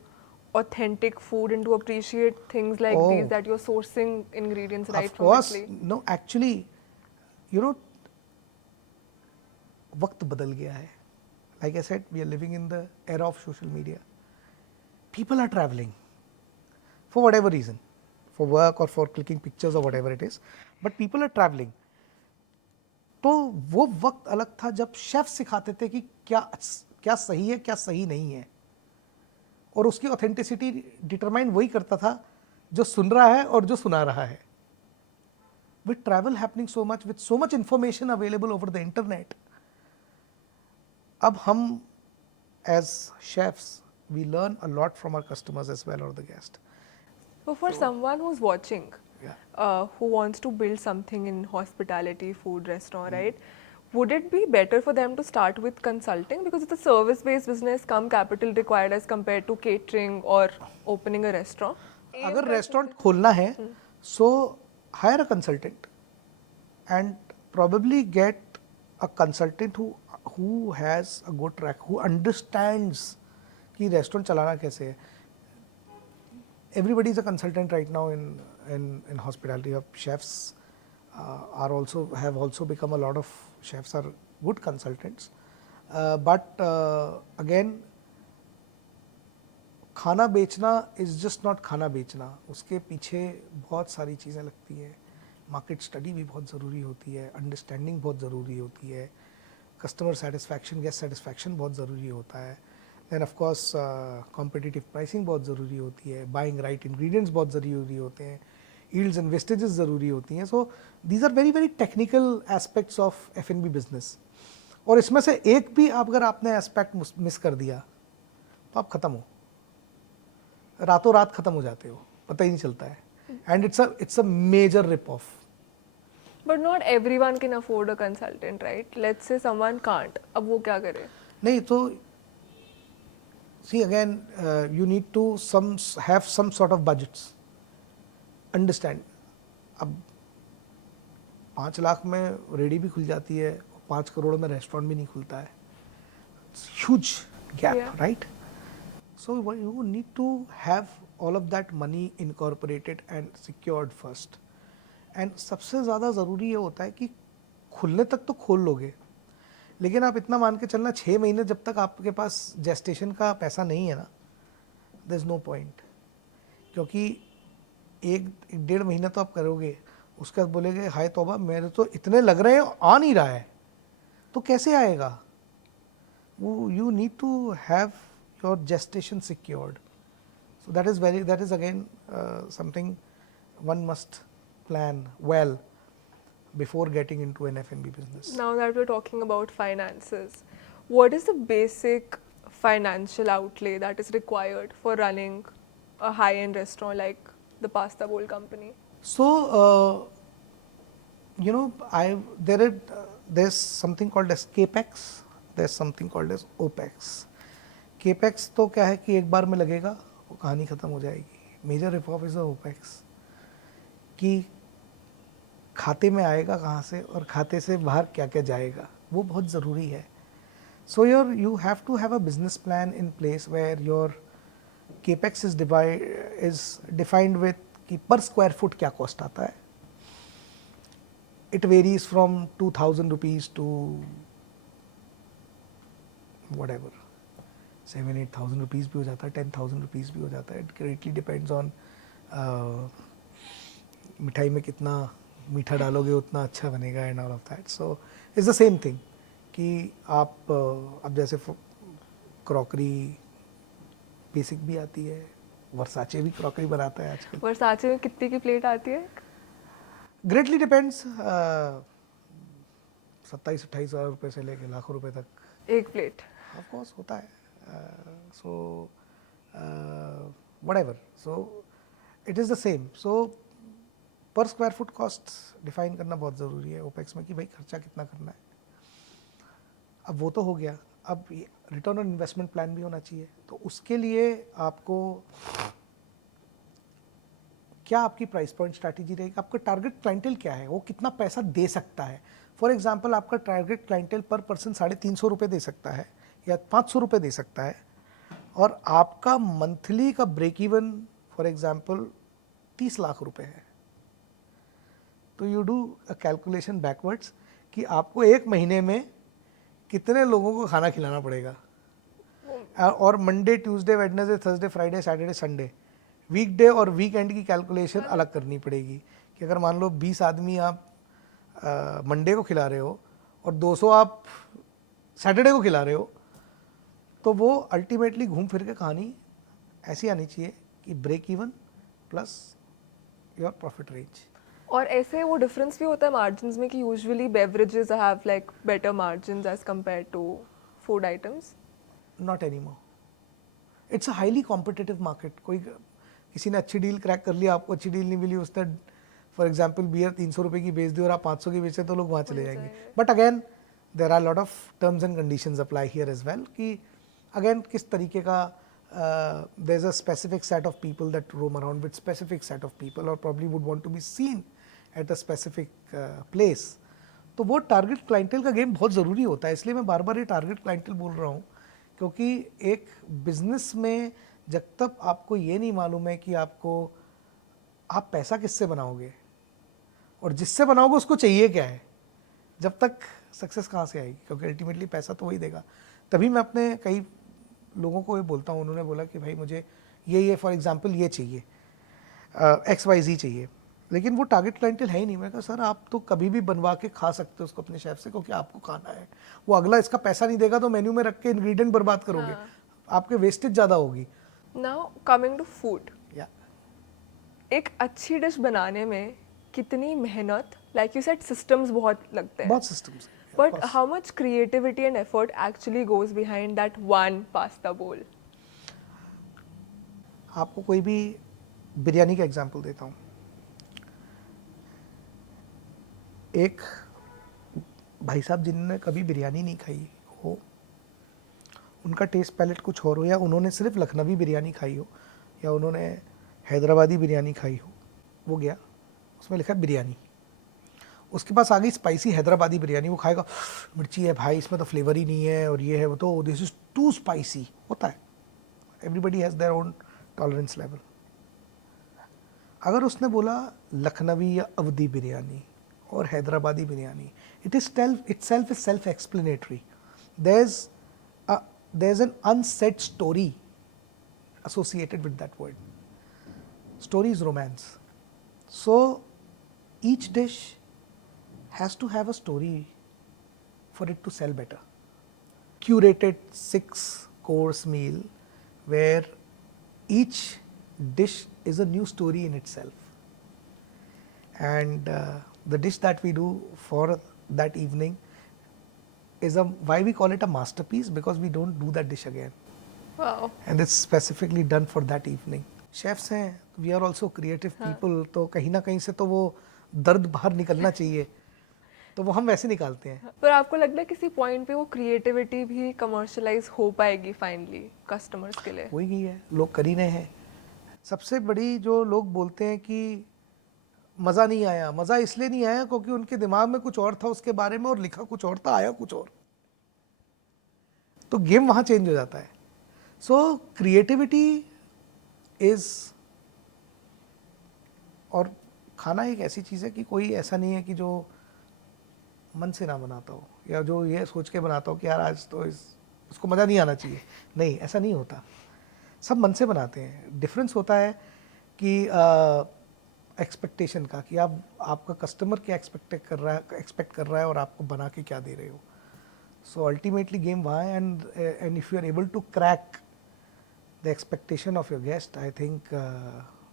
authentic food and to appreciate things like these, that you're sourcing ingredients right Of from course, Italy? no, actually, you know, वक्त बदल गया है. Like I said, we are living in the era of social media. People are traveling for whatever reason, for work or for clicking pictures or whatever it is, but people are traveling. तो वो वक्त अलग था जब chef सिखाते थे कि क्या सही है, क्या सही नहीं है, और उसकी ऑथेंटिसिटी डिटरमाइन वही करता था जो सुन रहा है और जो सुना रहा है. With travel happening so much, with so much information available over the internet, अब हम as chefs, we learn a lot from our customers as well, or the guest. So for someone who's watching, Yeah. who wants to build something in hospitality, food, restaurant, right? Would it be better for them to start with consulting because it's a service-based business, come capital required as compared to catering or opening a restaurant? अगर restaurant खोलना है, so hire a consultant and probably get a consultant who has a good track, who understands कि restaurant चलाना कैसे है. Everybody is a consultant right now in hospitality. Chefs have also become, a lot of chefs are good consultants. But again, खाना बेचना is just not खाना बेचना. उसके पीछे बहुत सारी चीज़ें लगती हैं. मार्केट स्टडी भी बहुत ज़रूरी होती है, अंडरस्टैंडिंग बहुत ज़रूरी होती है, कस्टमर सेटिस्फैक्शन, गेस्ट सेटिस्फैक्शन बहुत ज़रूरी होता है. Then of course competitive pricing बहुत ज़रूरी होती है, बाइंग राइट इंग्रेडिएंट्स बहुत ज़रूरी होते हैं, यील्ड्स एंड वेस्टेजेस ज़रूरी होती हैं. So these are very very technical aspects of F&B business. और इसमें से एक भी अगर आपने एस्पेक्ट मिस कर दिया तो आप ख़त्म हो, रातों रात ख़त्म हो जाते हो, पता ही नहीं चलता है. And it's a major rip off. But not everyone can afford a consultant, right? Let's say someone can't. अब वो क्या करे? नहीं तो see again, you need to have some sort of budgets. Understand, अब 5 लाख में रेडी भी खुल जाती है, 5 करोड़ में रेस्टोरेंट भी नहीं खुलता है. Huge gap, Yeah. right? So you need to have all of that money incorporated and secured first. And सबसे ज़्यादा ज़रूरी ये होता है कि खुलने तक तो खोल लोगे, लेकिन आप इतना मान के चलना 6 महीने जब तक आपके पास जेस्टेशन का पैसा नहीं है ना, देयर इज नो पॉइंट, क्योंकि एक 1.5 महीना तो आप करोगे, उसके बाद बोलेगे हाय तौबा मेरे तो इतने लग रहे हैं आ नहीं रहा है, तो कैसे आएगा वो? You need to have your gestation secured. So that is again something one must plan well before getting into an F&B business. Now that we're talking about finances, what is the basic financial outlay that is required for running a high-end restaurant like the Pasta Bowl company? So you know, there's something called as capex, there's something called as opex. capex तो क्या है कि एक बार में लगेगा, वो कहानी खत्म हो जाएगी. मेजर रिफॉर्म इज ओपेक्स, कि खाते में आएगा कहाँ से और खाते से बाहर क्या क्या जाएगा, वो बहुत ज़रूरी है. सो you have to have a business plan in place where your capex is defined with कि per square foot क्या cost आता है. It varies from 2,000 rupees to whatever, 7,000-8,000 rupees भी हो जाता है, 10,000 rupees भी हो जाता है. It greatly depends on मिठाई में कितना मीठा डालोगे उतना अच्छा बनेगा and all of that. So it's the same thing कि आप अब जैसे क्रॉकरी बेसिक भी आती है, वर्साचे भी क्रॉकरी बनाता है आजकल. वर्साचे में कितनी की प्लेट आती है? ग्रेटली डिपेंड्स, 27-28 हज़ार रुपये से लेके लाखों रुपए तक एक प्लेट ऑफ कोर्स होता है. So whatever, so it is the same. So per square foot cost define करना बहुत ज़रूरी है ओपेक्स में कि भाई खर्चा कितना करना है. अब वो तो हो गया, अब रिटर्न ऑन इन्वेस्टमेंट प्लान भी होना चाहिए. तो उसके लिए आपको क्या आपकी प्राइस पॉइंट स्ट्रैटेजी रहेगी, आपका टारगेट क्लाइंटेल क्या है, वो कितना पैसा दे सकता है. फॉर एग्जांपल आपका टारगेट क्लाइंटेल पर पर्सन 350 रुपये दे सकता है या 500 रुपये दे सकता है, और आपका मंथली का break even for example 30 lakh रुपए है. तो you do a calculation backwards कि आपको एक महीने में कितने लोगों को खाना खिलाना पड़ेगा. और Monday, Tuesday, Wednesday, Thursday, Friday, Saturday, Sunday, weekday और वीकेंड की कैलकुलेशन अलग करनी पड़ेगी. कि अगर मान लो 20 आदमी आप मंडे को खिला रहे हो और 200 आप सैटरडे को खिला रहे हो, तो वो अल्टीमेटली घूम फिर के कहानी ऐसी आनी चाहिए कि break even plus your profit range. और ऐसे वो डिफरेंस भी होता है मार्जिन्स में कि usually beverages have like better margins as compare to food items. Not any more. It's a highly competitive market. कोई किसी ने अच्छी डील क्रैक कर लिया, आपको अच्छी डील नहीं मिली, उसने फॉर एग्जाम्पल बियर 300 रुपये की बेच दी और आप 500 की बेचे, तो लोग वहाँ चले जाएंगे. But again there are lot of terms and conditions apply here as well कि अगेन किस तरीके का there is a specific set of people that roam around with specific set of people और probably would want to be seen at a specific place. तो वो target clientele का game बहुत ज़रूरी होता है. इसलिए मैं बार बार ये टारगेट क्लाइंटेल बोल रहा हूँ, क्योंकि एक बिजनेस में जब तक आपको ये नहीं मालूम है कि आपको आप पैसा किससे बनाओगे और जिससे बनाओगे उसको चाहिए क्या है, जब तक सक्सेस कहाँ से आएगी, क्योंकि अल्टीमेटली पैसा तो वही देगा. तभी मैं अपने कई लोगों को ये बोलता हूँ, उन्होंने बोला कि भाई मुझे ये फॉर एग्जांपल ये चाहिए, XYZ चाहिए, लेकिन वो टारगेट क्लाइंटेल है ही नहीं. मैं कहा सर आप तो कभी भी बनवा के खा सकते हो उसको अपने शेफ से, क्योंकि आपको खाना है. वो अगला इसका पैसा नहीं देगा तो मेन्यू में रख के इंग्रेडिएंट बर्बाद करोगे, आपके वेस्टेज ज़्यादा होगी. नाउ कमिंग टू फूड, या एक अच्छी डिश बनाने में कितनी मेहनत, लाइक यू सेड सिस्टम्स बहुत लगते हैं, बहुत systems. But how much creativity and effort actually goes behind that one pasta बोल? आपको कोई भी बिरयानी का एग्जांपल देता हूँ. एक भाई साहब जिन्होंने कभी बिरयानी नहीं खाई हो, उनका टेस्ट पैलेट कुछ और हो, या उन्होंने सिर्फ लखनवी बिरयानी खाई हो, या उन्होंने हैदराबादी बिरयानी खाई हो, वो गया उसमें लिखा है बिरयानी, उसके पास आ गई स्पाइसी हैदराबादी बिरयानी, वो खाएगा मिर्ची है भाई इसमें तो फ्लेवर ही नहीं है और ये है वो, तो दिस इज टू स्पाइसी. होता है, everybody has their own tolerance level. अगर उसने बोला लखनवी या अवधी बिरयानी और Hyderabadi biryani, it is itself is self explanatory. there's there's an unsaid story associated with that word. Story is romance. So each dish has to have a story for it to sell better. Curated 6-course meal where each dish is a new story in itself. And the dish that we do for that evening is why we call it a masterpiece, because we don't do that dish again. Wow. And it's specifically done for that evening. Chefs हैं, we are also creative people, तो कहीं ना कहीं से तो वो दर्द बाहर निकलना चाहिए, तो वो हम वैसे निकालते हैं. पर आपको लगता है किसी पॉइंट पे वो क्रिएटिविटी भी कमर्शलाइज हो पाएगी फाइनली कस्टमर्स के लिए? हो ही गई है, लोग कर ही रहे हैं. सबसे बड़ी जो लोग बोलते हैं कि मज़ा नहीं आया, मज़ा इसलिए नहीं आया क्योंकि उनके दिमाग में कुछ और था उसके बारे में और लिखा कुछ और था, आया कुछ और. तो गेम वहाँ चेंज हो जाता है. सो क्रिएटिविटी इज़, और खाना एक ऐसी चीज़ है कि कोई ऐसा नहीं है कि जो मन से ना बनाता हो या जो ये सोच के बनाता हो कि यार आज तो इसको मज़ा नहीं आना चाहिए. नहीं, ऐसा नहीं होता. सब मन से बनाते हैं. डिफरेंस होता है कि एक्सपेक्टेशन का, कि आपका कस्टमर क्या एक्सपेक्ट कर रहा है और आपको बना के क्या दे रहे हो. सो अल्टीमेटली गेम वहाँ है. And if you are able to crack the expectation of your guest, I think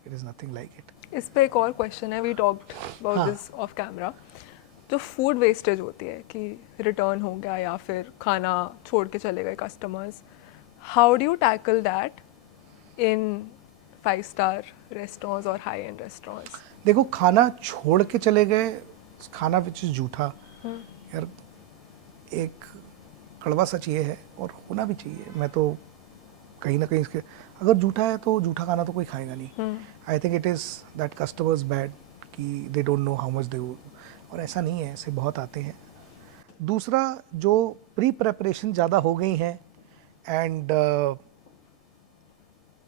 it is nothing like it. इस पे एक और क्वेश्चन है, we talked about this off camera. जो फूड वेस्टेज होती है कि रिटर्न हो गया या फिर खाना छोड़ के चले गए customers, how do you tackle that in 5-star restaurants और हाई एंड रेस्टोरेंट्स? देखो, खाना छोड़ के चले गए, खाना विच इज़ जूठा, यार एक कड़वा सच ये है, और होना भी चाहिए. मैं तो कहीं ना कहीं इसके, अगर जूठा है तो जूठा खाना तो कोई खाएगा नहीं. I think it is that customers bad कि they don't know how much they, और ऐसा नहीं है, ऐसे बहुत आते हैं. दूसरा, जो प्री प्रेपरेशन ज़्यादा हो गई हैं एंड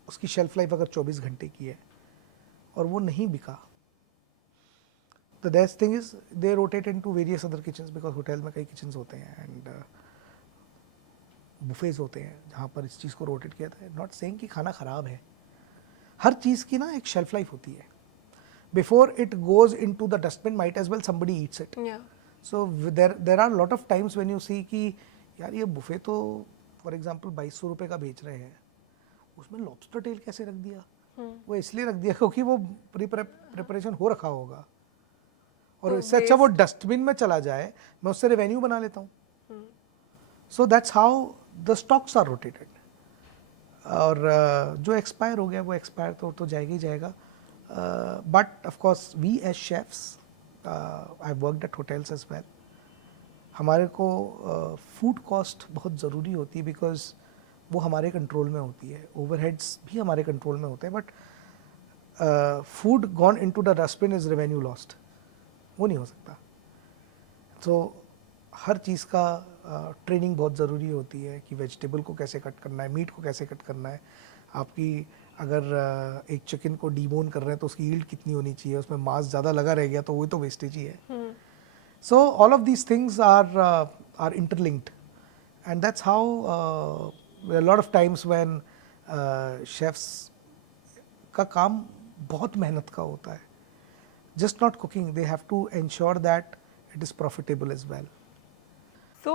उसकी शेल्फ लाइफ अगर 24 घंटे की है और वो नहीं बिका, the best thing is they rotate into various other kitchens, because hotel में कई किचन्स होते हैं एंड बुफेज होते हैं जहाँ पर इस चीज़ को रोटेट किया था. नॉट सेइंग कि खाना ख़राब है, हर चीज़ की ना एक शेल्फ लाइफ होती है. Before it goes into the dustbin, might as well somebody eats it. So there are lot of times when you see कि यार ये बुफे तो फॉर एग्जांपल 2200 रुपये का बेच रहे हैं, उसमें लॉबस्टर टेल कैसे रख दिया? वो इसलिए रख दिया क्योंकि वो प्रिपरेशन हो रखा होगा, और इससे अच्छा वो डस्टबिन में चला जाए, मैं उससे रेवेन्यू बना लेता हूँ. So that's how the stocks are rotated. और जो एक्सपायर हो गया वो एक्सपायर तो जाएगा ही जाएगा. But of course we as chefs, I worked at hotels as well, हमारे को फूड कॉस्ट बहुत ज़रूरी होती है, बिकॉज वो हमारे कंट्रोल में होती है. ओवरहेड्स भी हमारे कंट्रोल में होते हैं, but food gone into the dustbin is revenue lost, वो नहीं हो सकता. तो हर चीज़ का ट्रेनिंग बहुत ज़रूरी होती है कि वेजिटेबल को कैसे कट करना है, मीट को कैसे कट करना है. आपकी अगर एक चिकन को डीबोन कर रहे हैं तो उसकी यील्ड कितनी होनी चाहिए, उसमें मांस ज़्यादा लगा रह गया तो वही तो वेस्टेज ही है. So all of these things are interlinked, and that's how lot of times when chefs का काम बहुत मेहनत का होता है. Just not cooking, they have to ensure that it is profitable as well. So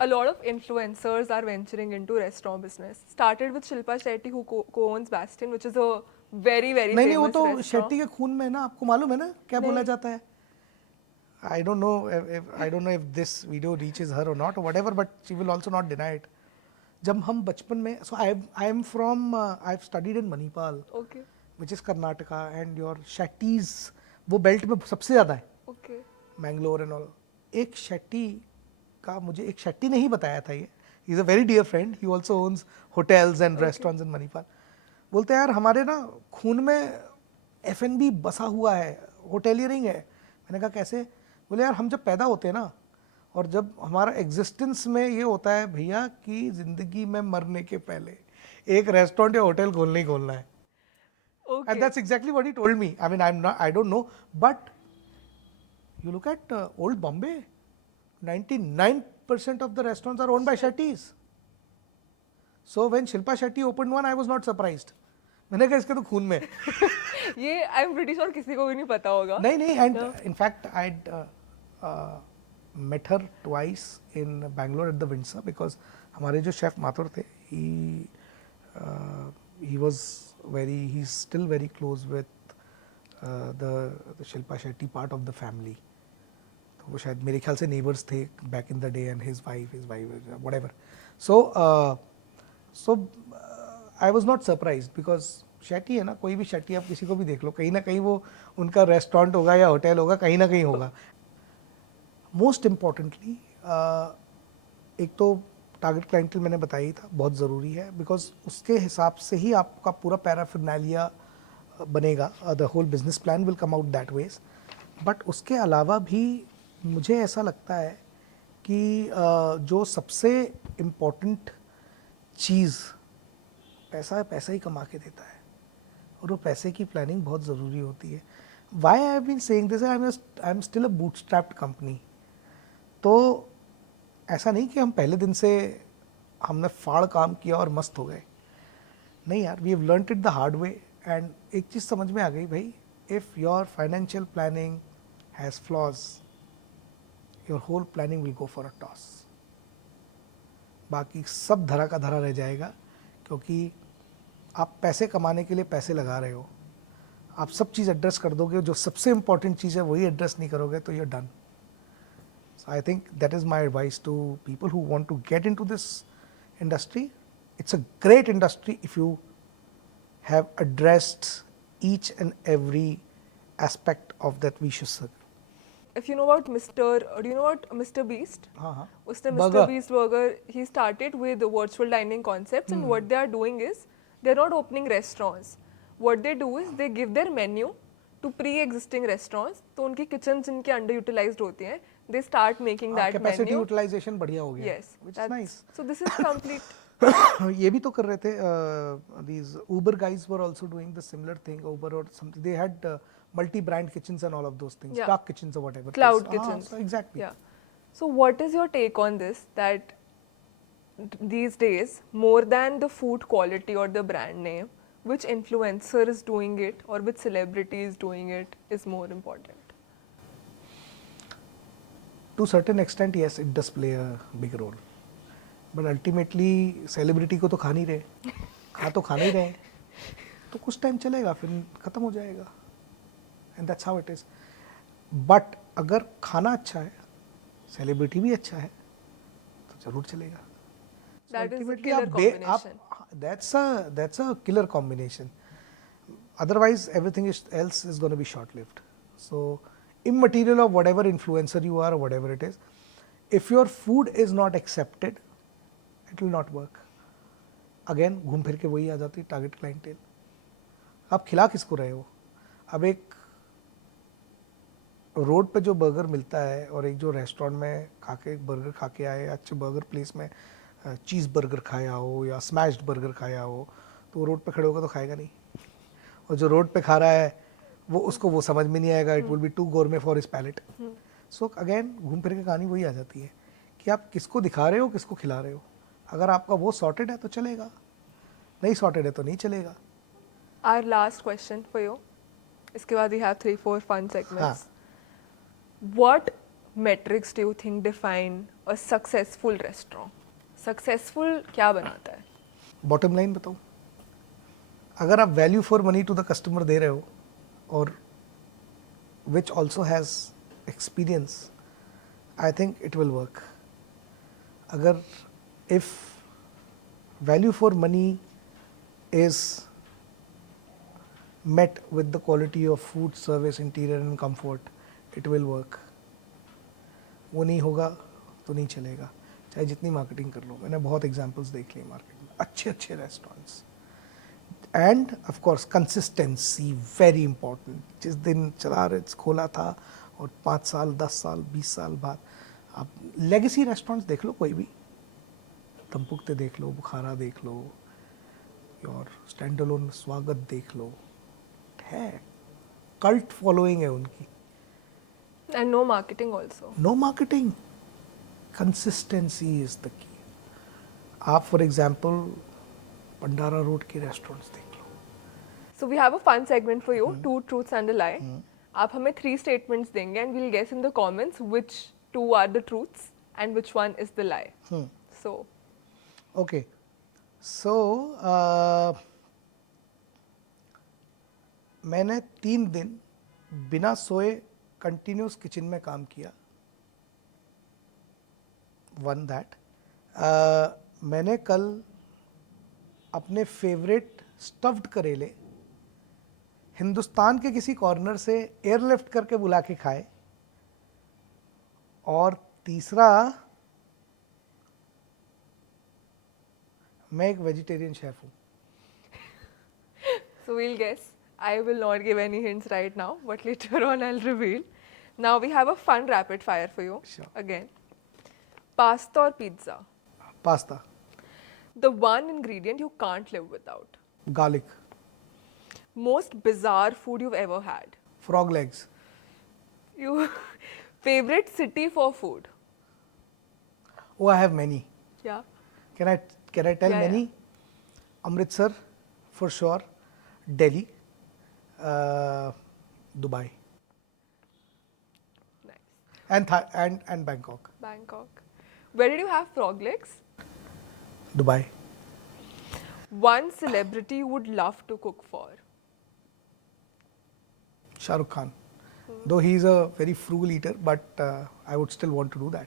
a lot of influencers are venturing into restaurant business. Started with Shilpa Shetty, who co-owns Bastion, which is a very famous नहीं, वो तो restaurant. Shetty के खून में है ना, आपको मालूम है ना क्या बोला जाता है. I don't know if this video reaches her or not or whatever, but she will also not deny it. जब हम बचपन में, so I am from I've studied in Manipal, Okay. which is Karnataka, and your Shetties वो belt में सबसे ज़्यादा है. Okay. Mangalore and all. एक शेट्टी का मुझे एक शेट्टी ने ही बताया था, ये is a very dear friend, he also owns hotels and restaurants in Manipal. बोलते हैं यार हमारे ना खून में F&B बसा हुआ है, होटेलियरिंग है. मैंने कहा कैसे? बोले यार हम जब पैदा होते हैं ना, और जब हमारा एग्जिस्टेंस में ये होता है भैया कि ज़िंदगी में मरने के पहले एक रेस्टोरेंट या होटल खोलना ही खोलना है. Okay. And that's exactly what he told me. I mean, I don't know, but you look at old Bombay, 99 90% of the restaurants are owned by Shetties. So when Shilpa Shetty opened one, I was not surprised. मैंने कहा इसके तो खून में है. ये I am pretty sure किसी को भी नहीं पता होगा. नहीं, and in fact I'd met her twice in Bangalore at the Windsor because हमारे जो शेफ माथुर थे, he's still very close with the Shilpa Shetty part of the family. तो वो शायद मेरे ख्याल से neighbors थे back in the day, and his wife, whatever. So I was not surprised because Shetty है ना, कोई भी शेट्टी आप किसी को भी देख लो, कहीं ना कहीं वो उनका रेस्टोरेंट होगा या होटल होगा, कहीं ना कहीं होगा. मोस्ट इम्पॉर्टेंटली एक तो टारगेट क्लाइंटल मैंने बताया ही था, बहुत ज़रूरी है बिकॉज उसके हिसाब से ही आपका पूरा पैराफिरनालिया बनेगा. The whole business plan will come out that ways. बट उसके अलावा भी मुझे ऐसा लगता है कि जो सबसे इम्पॉर्टेंट चीज़ पैसा ही कमा के देता है, और वो पैसे की प्लानिंग बहुत ज़रूरी होती है. Why I have been saying this, I am still a bootstrapped company. तो ऐसा नहीं कि हम पहले दिन से हमने फाड़ काम किया और मस्त हो गए. नहीं यार, we have learned it the hard way. एंड एक चीज़ समझ में आ गई भाई, if your financial planning has flaws, your whole planning will go for a toss. बाकी सब धरा का धरा रह जाएगा, क्योंकि आप पैसे कमाने के लिए पैसे लगा रहे हो. आप सब चीज़ एड्रेस कर दोगे, जो सबसे इम्पॉर्टेंट चीज़ है वही एड्रेस नहीं करोगे तो you are done. So I think that is my advice to people who want to get into this industry. It's a great industry if you have addressed each and every aspect of that vicious circle. If you know about do you know about Mr. Beast? हाँ. उसने Burger. Mr. Beast Burger, he started with the virtual dining concepts, and what they are doing is they're not opening restaurants. What they do is they give their menu to pre-existing restaurants. तो उनकी kitchens जिनके underutilized होती हैं, they start making that capacity menu. utilization बढ़िया हो गया. Yes, which is nice. So this is complete. ये भी तो कर रहे थे. These Uber guys were also doing the similar thing. Uber or something. They had multi-brand kitchens and all of those things. Yeah. Dark kitchens or whatever. Cloud kitchens. So exactly. Yeah. So what is your take on this? That these days, more than the food quality or the brand name, which influencer is doing it or which celebrity is doing it is more important? To a certain extent, yes, it does play a big role. But ultimately, celebrity को तो खा नहीं रहे, खा नहीं रहे, तो कुछ टाइम चलेगा, फिर खत्म हो जाएगा. And that's how it is. But अगर खाना अच्छा है, celebrity भी अच्छा है, तो जरूर चलेगा. That is a ultimately killer combination. That's a killer combination. Otherwise, everything else is going to be short-lived. So, immaterial of whatever influencer you are or whatever it is, if your food is not accepted, it will not work. Again, घूम फिर के वही आ जाती है target clientele. आप खिला किसको रहे हो? अब एक रोड पे जो बर्गर मिलता है और एक जो रेस्टोरेंट में बर्गर खा के आए, अच्छे बर्गर प्लेस में चीज़ बर्गर खाया हो या स्मैश्ड बर्गर खाया हो, तो वो रोड पे खड़े होगा तो खाएगा नहीं. और जो रोड पे खा रहा है उसको वो समझ में नहीं आएगा. It will be too gourmet for his palate. सो अगेन घूम फिर के कहानी वही आ जाती है कि आप किसको दिखा रहे हो, किसको खिला रहे हो. अगर आपका वो सॉर्टेड है तो चलेगा, नहीं सॉर्टेड है तो नहीं चलेगा. Our last question for you. इसके बाद we have 3-4 fun segments. What metrics do you think define a successful restaurant? Successful क्या बनाता है? बॉटम लाइन बताओ. अगर आप value for money to the customer दे रहे हो और which also has experience, I think it will work. अगर if value for money is met with the quality of food, service, interior and comfort, it will work. वो नहीं होगा तो नहीं चलेगा, चाहे जितनी मार्केटिंग कर लो. मैंने बहुत एग्जांपल्स देख लिए मार्केट में, अच्छे अच्छे restaurants. End of course consistency very important. जिस दिन चला रहे खोला था और 5 साल 10 साल 20 साल बाद आप लेगेसी रेस्टोरेंट्स देख लो, कोई भी तंपुकते देख लो, बुखारा देख लो, और स्टैंड अलोन स्वागत देख लो, है कल्ट फॉलोइंग है उनकी. And no marketing also. No marketing, consistency is the key. आप फॉर एग्जाम्पल भंडारा रोड के रेस्टोरेंट्स देख लो. So we have a fun segment for you, two truths and a lie. आप हमें 3 statements देंगे and we'll guess in the comments which 2 are the truths and which one is the lie. So okay so मैंने 3 दिन बिना सोए continuous kitchen में काम किया. One that. मैंने कल अपने फेवरेट स्टफ्ड करेले हिंदुस्तान के किसी कॉर्नर से एयरलिफ्ट करके बुला के खाए. और तीसरा, मैं एक वेजिटेरियन शेफ हूँ. So we'll guess. I will not give any hints right now, but later on I'll reveal. Now we have a fun rapid fire for you. Sure. Again. Pasta or pizza? Pasta. The one ingredient you can't live without. Garlic. Most bizarre food you've ever had. Frog legs. You favorite city for food? Oh, I have many. Yeah. Can I tell Yeah, many? Amritsar for sure. Delhi. Dubai. Nice. And Bangkok. Bangkok. Where did you have frog legs? Dubai. One celebrity you would love to cook for. Shah Rukh Khan. Though he is a very frugal eater, but I would still want to do that.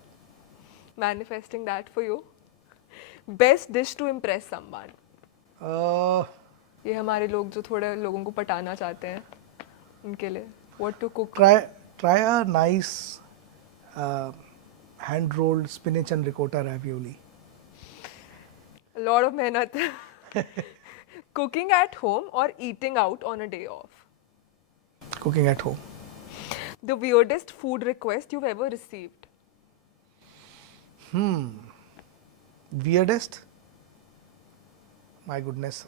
Manifesting that for you. Best dish to impress someone. Uh, ये हमारे लोग जो थोड़े लोगों को पटाना चाहते हैं उनके लिए. What to cook? try a nice hand rolled spinach and ricotta ravioli. A lot of mehnat. Cooking at home or eating out on a day off. Cooking at home. The weirdest food request you've ever received. Weirdest? My goodness.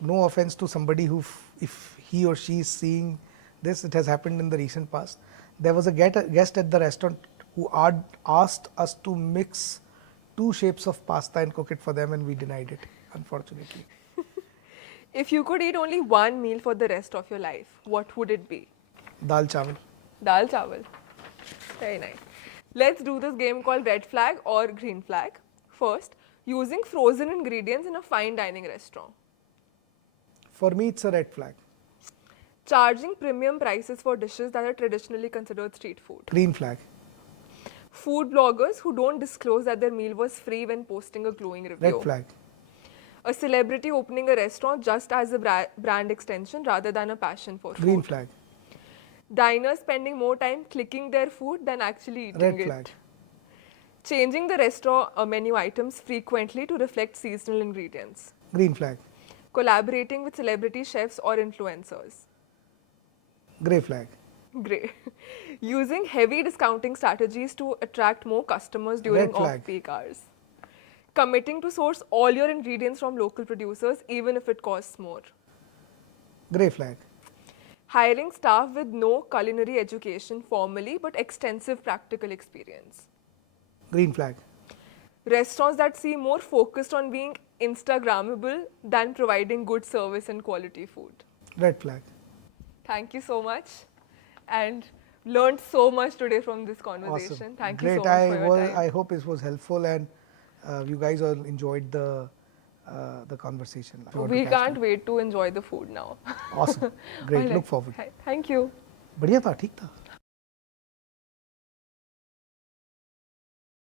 No offense to somebody who, if he or she is seeing this, it has happened in the recent past. There was a guest at the restaurant who asked us to mix 2 shapes of pasta and cook it for them, and we denied it, unfortunately. If you could eat only one meal for the rest of your life, what would it be? Dal chawal. Dal chawal. Very nice. Let's do this game called red flag or green flag. First, using frozen ingredients in a fine dining restaurant. For me, it's a red flag. Charging premium prices for dishes that are traditionally considered street food. Green flag. Food bloggers who don't disclose that their meal was free when posting a glowing review. Red flag. A celebrity opening a restaurant just as a brand extension rather than a passion for food. Green flag. Diners spending more time clicking their food than actually eating Red it. flag. Changing the restaurant menu items frequently to reflect seasonal ingredients. Green flag. Collaborating with celebrity chefs or influencers. Grey flag. Great. Using heavy discounting strategies to attract more customers during Red flag. off-peak hours. Committing to source all your ingredients from local producers even if it costs more. Grey flag. Hiring staff with no culinary education formally but extensive practical experience. Green flag. Restaurants that seem more focused on being Instagrammable than providing good service and quality food. Red flag. Thank you so much and learned so much today from this conversation. Awesome. Thank Great. you so much for your time. I hope it was helpful and you guys all enjoyed the conversation. We can't wait to enjoy the food now. Awesome. Great. Alright. Look forward. Thank you. बढ़िया था, ठीक था.